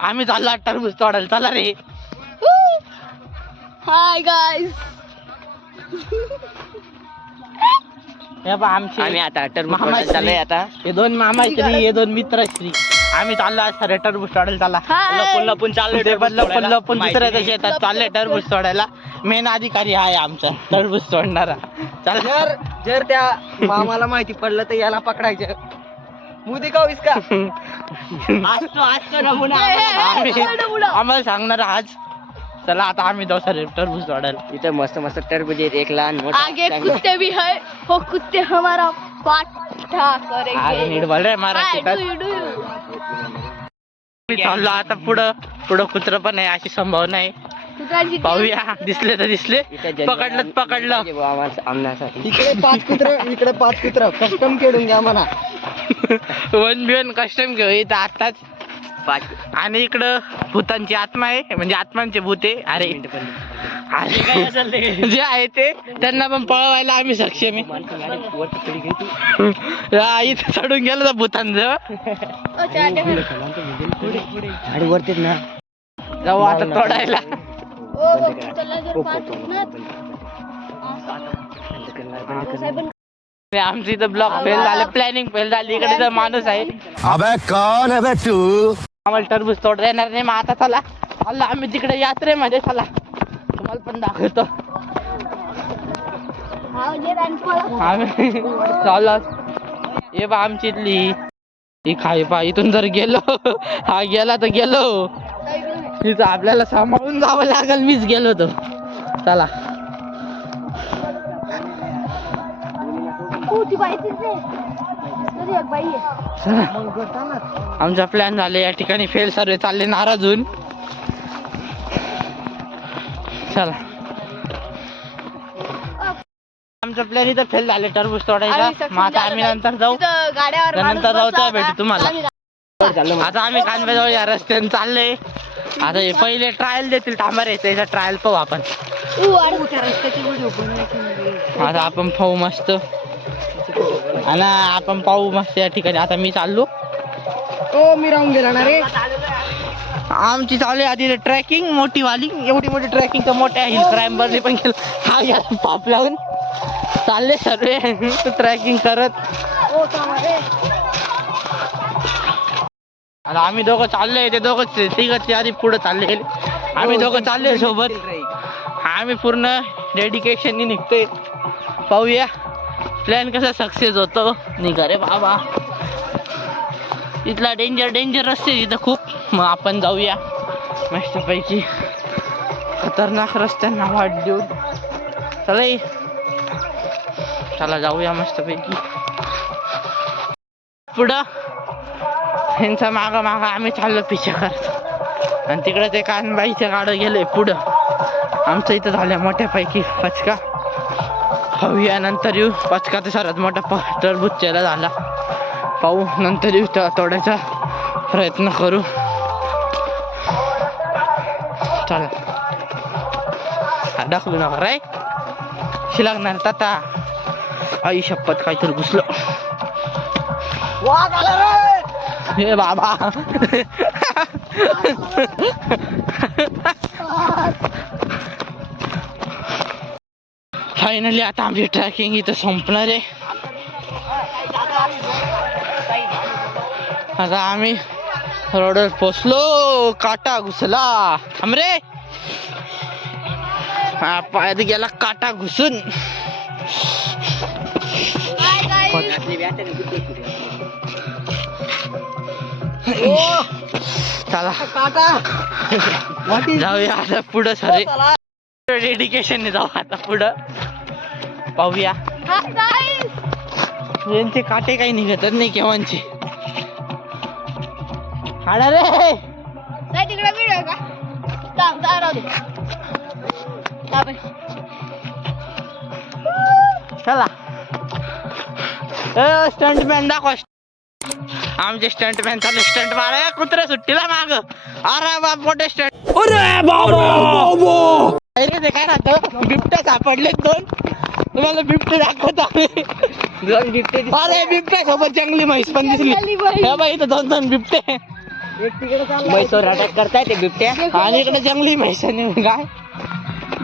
आम्ही चाललो टरबूज तोडायला. चला रे. Hi guys. आम्ही आता टरबूज चाललोय. आता हे दोन मामा श्री, हे दोन मित्र श्री. आम्ही चाललो आज सर टरबूज तोडायला. चला लपून चाललोय. लपून दुसऱ्याच्या शेतात चाललोय टरबूज तोडायला. मेन अधिकारी आहे आमचा टरबूज तोडणारा. चला. जर त्या मामाला माहिती पडलं तर याला पकडायचं. मुदी का इसका आम्हाला सांगणार आज. चला आता आम्ही जाऊ सर टरबूज तोडायला. इथं मस्त मस्त टरबूज आहेत. एक लहान आगे कुत्ते भी है, वो कुत्ते हमारा पाठा करेंगे. नीट बोल रे मराठी. चाललो आता पुढं कुत्र पण आहे अशी संभावना आहे. पाहूया. दिसले तर दिसले. पकडलं. इकडे 5 कुत्र कस्टम खेळून घ्या म्हणा. 1v1 कस्टम घेऊ इथं आताच. आणि इकडं भूतांची आत्मा आहे, म्हणजे आत्मांचे भूत आहे. अरे जे आहे ते त्यांना पण पळवायला आम्ही सक्षम आहे. इथं चढून गेलो तर भूतांचं. गाडी वरतीच ना. जाऊ आता तोडायला. आमची इथं ब्लॉक फेल झाले, प्लॅनिंग फेल झाली. इकडे तर माणूस आहे. अबे कौन है बे तू? आम्हाला टरबूज तोडता येणार नाही. मग आता चला आम्ही तिकडे यात्रेमध्ये. चला तुम्हाला पण दाखवतो. आम्ही चाललो. हे बा आमची इथली ही खाई पा. इथून जर गेलो हा गेला तर गेलो. तिथं आपल्याला सांभाळून जावं लागेल. मीच गेलो होतो. चला. आमचा प्लॅन झाले. या ठिकाणी फेल सर्वे चालले नाराज होऊन. चला आमचा प्लॅन इथं फेल झाले टरबूज तोडायचा. मग आता आम्ही नंतर जाऊ त्या भेटू तुम्हाला. आता आम्ही कानव्याजवळ या रस्त्याने चाललोय. आता हे पहिले ट्रायल देतील टांबार याचा ट्रायल पाहू आपण. आता आपण पाहू मस्त. आणि आपण पाहू मस्त या ठिकाणी. आता मी चाललो. मी राहून गेला ना रे. आमची चालू आहे आधी ट्रॅकिंग मोठी वाली. एवढी मोठी ट्रॅकिंग तर मोठ्या हिल क्लाइंबरने पण केलं. हा या पाप लावून चालले सर्व ट्रॅकिंग करत. आता आम्ही दोघं चाललोय. ते दोघं तिघं आधी पुढे चालले. आम्ही दोघं चाललोय सोबत. आम्ही पूर्ण डेडिकेशननी निघतोय. पाहूया प्लॅन कसा सक्सेस होतो. निघा रे बाबा. इथला डेंजर रस्ते तिथं खूप. मग आपण जाऊया मस्तपैकी खतरनाक रस्त्यांना वाट देऊन. चला जाऊया मस्तपैकी पुढं. ह्यांचा माग आम्ही चाललो पिछा करत. आणि तिकडे ते कानबाईचं गाडं गेलंय पुढं. आमचं इथं झालं मोठ्यापैकी पचका. पाहूया नंतर येऊ. पचका तर सर्वात मोठा टरबूज चेला झाला. पाहू नंतर येऊ तोडायचा प्रयत्न करू. चला दाखवू नका रे. शिलागणार ताता. आई शपथ काहीतरी घुसलं. हे बाबा. फायनली आता आमची ट्रॅकिंग इथं संपणार आहे. आता आम्ही रोडवर पोचलो. काटा घुसला. हमरे पायात गेला काटा घुसून. चला जाऊया आता पुढं. सरे डेडिकेशन जाऊ आता पुढं. पाहूया. यांचे काटे काही निघतच नाही केव्हांचे. हाडा रे तिकडे व्हिडिओ का चला. स्टंटमॅन दाखव. आमचे स्टंटमॅन चालू स्टंट मारा. कुत्रा सुट्टीला माग. अरे बाप मोठे स्टंट. अरे बाबा ते काय राहतं. बिबट्या सापडले 2. तुम्हाला बिबटे दाखवत आम्ही. 2 बिबटे. अरे बिबट्या सोबत जंगली म्हैस पण दिसली. हे बाई इथं 2 बिबटे. म्हैसोर अटॅक करताय ते बिबट्या. आणि इकडे जंगली म्हैसाने काय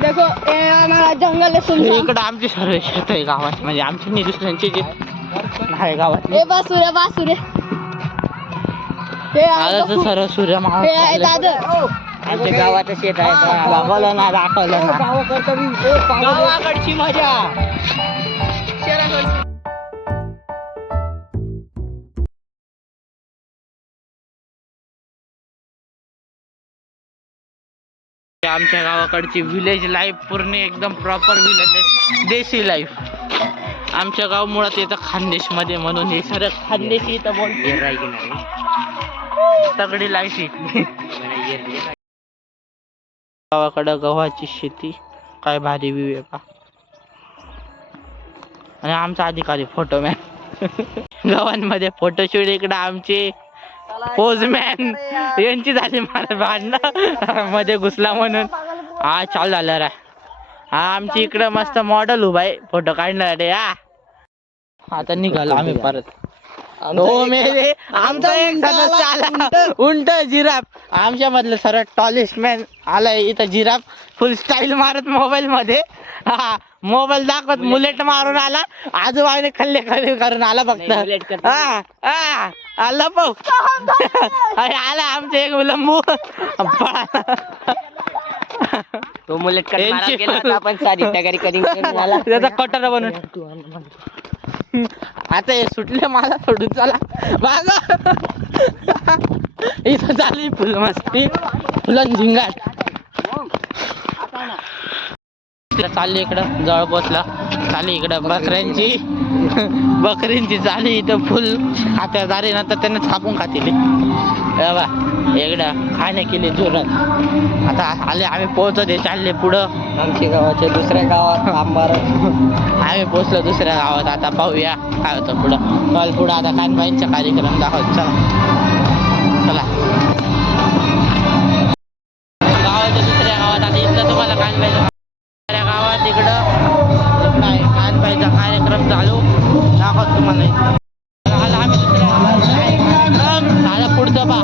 देखो ये हमारा जंगल है सुनसान. इकडे आमची सर्व शेत आहे गावात, म्हणजे आमची नाही दुसऱ्यांची जे आहे गावात. हे बासुरे बासुरे. हे आहे आता तर सर्व सूर्य हे आहे दादर. आमच्या गावाचं शेत आहे. दाखवलं ना दाखवलं ना. गावाकडची मजा. शहराकडचं. आमच्या गावाकडची विलेज लाईफ पूर्ण एकदम प्रॉपर विलेज आहे, देशी लाईफ. आमच्या गाव मुळात येतं खानदेश मध्ये, म्हणून हे सर खानदेशी इथं बोलते. तगडी लाईफ इथली. गावाकडं गव्हाची शेती काय भारी व्ह्यू आहे पा. आणि आमचा अधिकारी फोटोमॅन. गावांमध्ये फोटोशूट. इकडं आमचे पोजमॅन यांची झाली मला भांडणं मध्ये घुसला म्हणून. हा चालू झालं रे. हा आमची इकडं मस्त मॉडेल उभा आहे फोटो काढण्यासाठी. आता निघालो आम्ही परत. हो मेरे आमचा एक सदस्य आला उंट जिराफ. आमच्या मधलं सर्व टॉलेस्ट मॅन आलाय इथं. जिराफ फुल स्टाईल मारत मोबाईल मध्ये. हा मोबाईल दाखवत मुलेट मारून आला. आजूबाजूने खल्ले खल्ले करून आला फक्त. हा हा आला पाहू. आला आमचं एक लंबू. तो मुलेट आपण साधी त्या घरी कधी त्याचा कटर बनून. आता हे सुटले मला सोडून चला माग. इथं झाली फुल मस्ती फुलन झिंगाट. चालली इकडं जवळ पोचला. चालली इकडं बकरींची चाली इथं फुल खात्यादारी. नंतर त्यांना छापून खातील बा. इकडं खाणे केले जोरात. आता आले आम्ही पोहोचत चालले पुढं आमच्या गावाच्या दुसऱ्या गावात आंबार. आम्ही पोहोचलो दुसऱ्या गावात. आता पाहूया काय होतं पुढं. पुढं आता कानबाईंचा कार्यक्रम दाखवत. चला चला गावाच्या दुसऱ्या गावात. आता इथलं तुम्हाला कानबाईचा गावात इकडं काय कानबाईचा कार्यक्रम चालू दाखवत तुम्हाला. आला आम्ही दुसऱ्या गावात कार्यक्रम झाला पुढचं पा.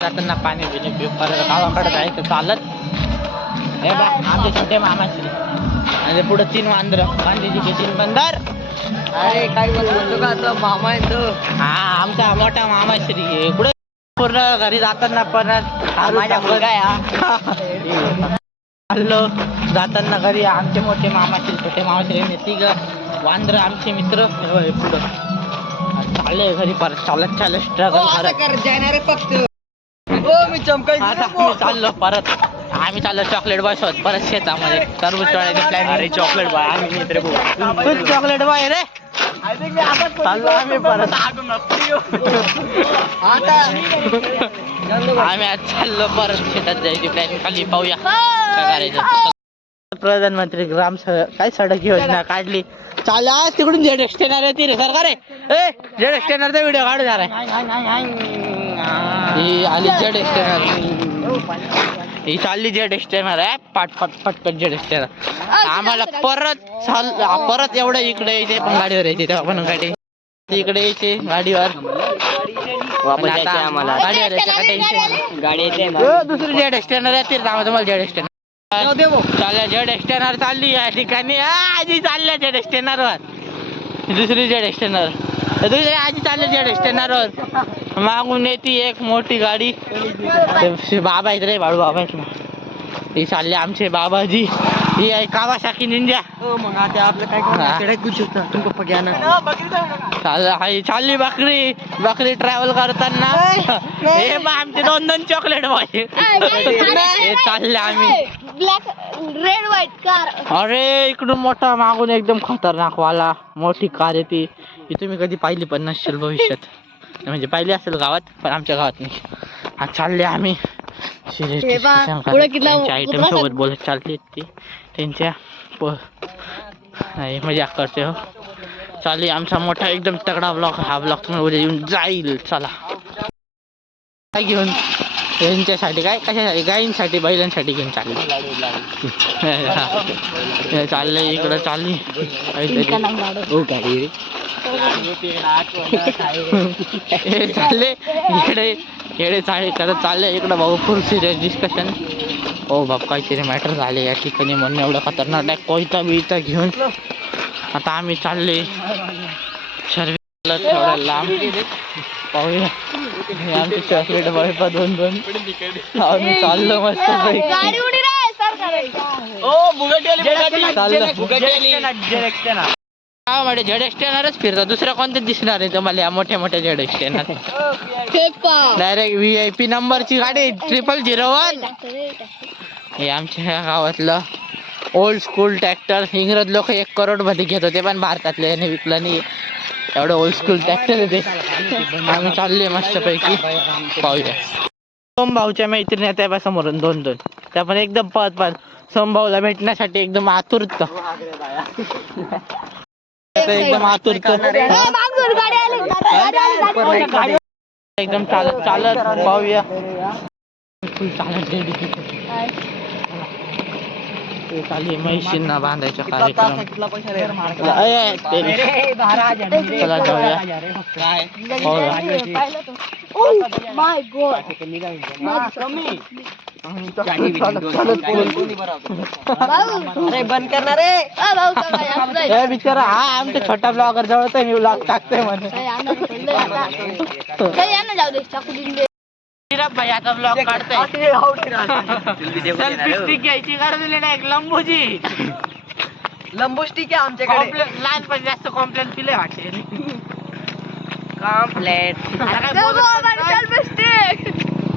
जाताना पाणी पिणे पिऊ परत गावाकडे जायचं चालत. हे बा आमचे छोटे मामाश्री आणि पुढे 3 वांद्र गांधीजीचे 3 बंदर. अरे काय बोलतो का मामा आहे तो. हा आमचा मोठा मामाश्री पुढे पूर्ण घरी जाताना परत हल्लो जाताना घरी आमचे मोठे मामाचे छोटे मामाचे तिघ वांद्र आमचे मित्र हे पुढं चालले घरी परत चालत स्ट्रगल करत जाणार फक्त हो मी चमकायचं आता आम्ही चाललो परत आम्ही चाललो चॉकलेट बॉय सोबत परत शेतामध्ये टरबूज तोडायचं प्लॅन. अरे चॉकलेट बॉय आम्ही मित्र तू चॉकलेट बॉय रे चाललो आम्ही परत आम्ही आज चाललो परत शेतात जायची प्लॅन खाली पाहूया काय करायचं. प्रधानमंत्री ग्राम काय सडक योजना काढली चाल आज तिकडून जेड एक्सटेनर येते रे सरकार ए जेड एक्सटेनरचा व्हिडिओ काढू जरा ही आली जेड एक्सटेनर ही चालली जेड एक्सटेनर आहे पटपट जेड एक्सटेनर आम्हाला परत एवढं इकडे यायचे पण गाडीवर यायचे तेव्हा पण गाडी इकडे यायचे गाडीवर आम्हाला गाडीवर यायचं गाडी येते दुसरी जेड एक्सटेनर आहे तुम्हाला जेड एक्सटेनर चालल्या जेड एक्सटेनर चालली या ठिकाणी आजी चालल्या जेड एक्सटेनर वर दुसरी जेड एक्सटेनर दुसरी आजी चालल्या जेड एक्सटेनर वर मागून येते एक मोठी गाडी बाबा आहेत रे बाळू बाबा आहेत ना ही चालले आमचे बाबाजी ही आहे कावासाकी निंजा. मग आता आपलं काय चालली बकरी ट्रॅव्हल करताना हे बा आमचे दोन चॉकलेट बॉय हे चालले आम्ही ब्लॅक रेड व्हाईट कार. अरे इकडून मोठा मागून एकदम खतरनाक वाला मोठी कार येते ही तुम्ही कधी पाहिली पण नसेल भविष्यात म्हणजे पाहिली असेल गावात पण आमच्या गावात नाही. आज चालले आम्ही आयटम सोबत बोलत चालते ती त्यांच्या मजाक करते हो. चालली आमचा मोठा एकदम तगडा ब्लॉग हा ब्लॉग तुम्हाला उद्या येऊन जाईल. चला काय घेऊन यांच्यासाठी काय कशासाठी गायींसाठी बैलांसाठी घेऊन चालले चालले इकडं चालली हे चालले इकडे चालले इकडं भाऊ फुल सिरियस डिस्कशन. ओ बाप काहीतरी मॅटर झाले या ठिकाणी म्हणून एवढं खतरनाक आहे कोयता बियता घेऊन आता आम्ही चालले सर्व थोडं लांब पाहूया आमचे चॉकलेट बॉय पण दोन आम्ही चाललो मस्त गावामध्ये जेड एक्सटेनरच फिरतात दुसऱ्या कोणत्या दिसणार आहे तुम्हाला मोठ्या जेड एक्सटेनर डायरेक्ट VIP नंबरची गाडी 001 हे आमच्या गावातलं ओल्ड स्कूल ट्रॅक्टर. इंग्रज लोक 1 करोड मध्ये घेत होते पण भारतातले याने विकलं नाही एवढं ओल्ड स्कूल ट्रॅक्टर आहे ते. आम्ही चालले मस्त पैकी पाहूया. सोमभाऊच्या मैत्रिणी त्या समोरून दोन त्या पण एकदम पळत सोमभाऊला भेटण्यासाठी एकदम आतुरता एकदम आतुरता एकदम चालत पाहूया चालली म्हैशींना बांधायचा कार्यक्रम. चला जाऊया बंद करणार रे बिचारा हा आमचा छोटा ब्लॉगर जवळ मी ब्लॉग टाकतोय म्हणे भाई आता ब्लॉग काढतोय सेल्फी स्टिक घ्यायची गरज नाही लंबूजी लंबू स्टिक आहे आमच्याकडे लहानपणी जास्त कॉम्प्लेन पिले वाटते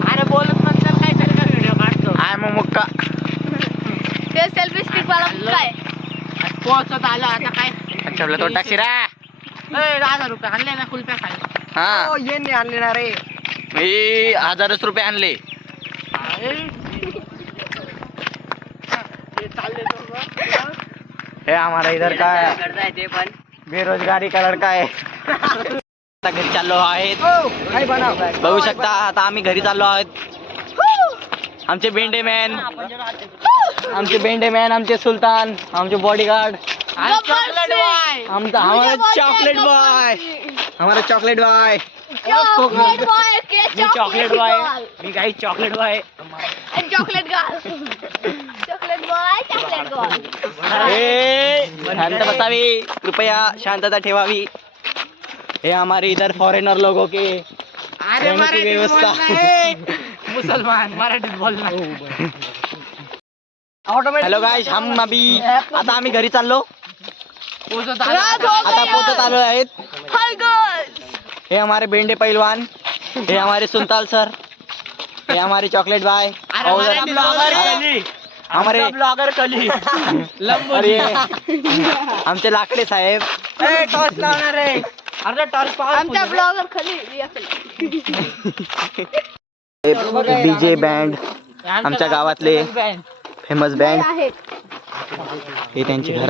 अरे बोलत नंतर काय तरी व्हिडिओ काढतो आय मग मुक्का ते सेल्फी स्टिक वाला काय पोहोचत आलं आता काय ठेवलं तो टाकशिरा 1000 रुपये आणले ना कुल्प्या खाली हा येणे आणले ना रे मी 1000 रुपये आणले. हे हमारा इधर का बेरोजगारी का लड़का है. घरी चाललो आहेत बघू शकता आता आम्ही घरी चाललो आहोत. आमचे बेंडेमॅन आमचे सुलतान आमचे बॉडीगार्ड हमारा चॉकलेट बॉय हमारा चॉकलेट बॉय मी चॉकलेट बॉय मी काही चॉकलेट बॉय चॉकलेट बॉय शांत बसावी कृपया शांतता ठेवावी. हे हमारे इधर फॉरेनर लोगों के अरे प्रेमाची मराठीत व्यवस्था. बोल ना, मुसलमान मराठीत बोल ना. हॅलो गाईज हम अभी आता आम्ही घरी चाललो. पोचत आलो. आता पोहोचत आलो आहेत. Hi girls. हे हमारे बेंडे पहलवान, हे हमारे सुनताल सर, हे हमारे चॉकलेट बाय, अरे मराठीत बोल रे. हमारे ब्लॉगर कली और ये आमचे लाकडे साहेब. टॉर्च लावणार आहे. अरे टॉर्च आमच्या ब्लॉगर खाली डीजे बँड, आमच्या गावातले फेमस बँड. आहे. हे त्यांचे घर.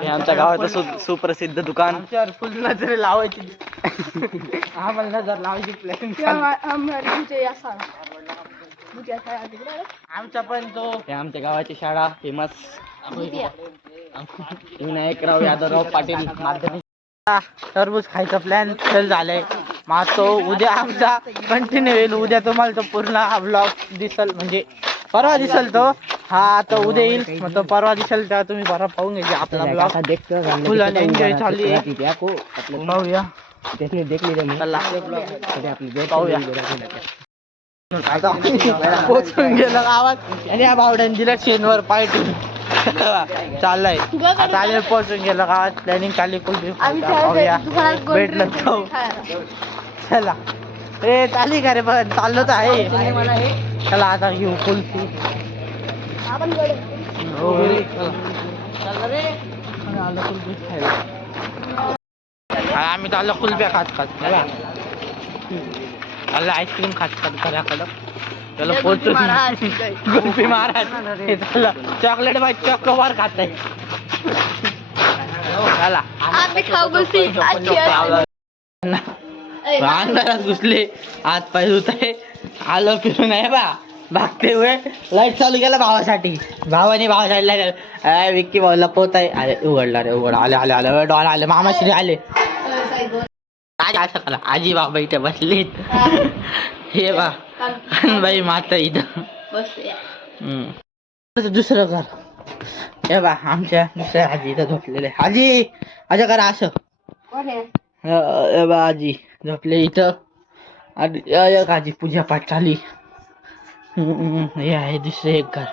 हे आमच्या गावाचं सुप्रसिद्ध दुकान. आमच्यावर फुल नजर लावायची. आम्हाला नजर लावायची प्लॅनिंग. आमचा पण तो हे आमच्या गावाची शाळा फेमस विनायकराव यादवराव पाटील माध्यमिक. टरबूज खायचा प्लॅन फेल झालाय. मग तो उद्या आमचा कंटिन्यू होईल. उद्या तुम्हाला तो पूर्ण ब्लॉग दिसल, म्हणजे परवा दिसल तो. हा आता उद्या येईल, मग तो परवा दिसल तेव्हा तुम्ही परवा पाहून घ्यायचे आपला ब्लॉग. फुल आणि एन्जॉय चालू आहे. पाहूया. चला. पाहूया. आता पोचून गेलं गावात आणि या बावड्याने दिला शेनवर पार्टी. चाललाय आता आले, पोहोचून गेलं गावात. प्लॅनिंग चालली कुल्फी पाहूया. भेटलं तो. चला ए चाली का रे, पण चाललो तर आहे. चला आता घेऊ कुल्फी. हो रे, चला रे. आलं कुल्फी खायला. आम्ही चाललो कुल्फ्या खात खात. आलं आईस्क्रीम खात खात घराकडं. चला पोचून कुल्फी महाराज. हे चला चॉकलेट बाय चॉकोबार खात आहे. चला आम्ही खाऊ कुल्फी. अंधारात घुसले, हात पाय धुत आहे. आलो फिरून आहे बा भागते हुए. लाईट चालू केला भावासाठी. भावाने भावासाठी लाईट. विक्की भाऊला पोत आहे. अरे उघडला रे, उघड. आले आले आले डॉल आले. मामाश्री आले. आजी बाबा इथे बसलीत. हे बा बाई माता इथं. दुसरं घर. हे बा आमच्या दुसऱ्या आजी इथं झोपलेले. आजी आजा करा असं. हे बा आजी झोपले इथं. आजी पूजा पाठ चाली. हे आहे दुसरे एक घर.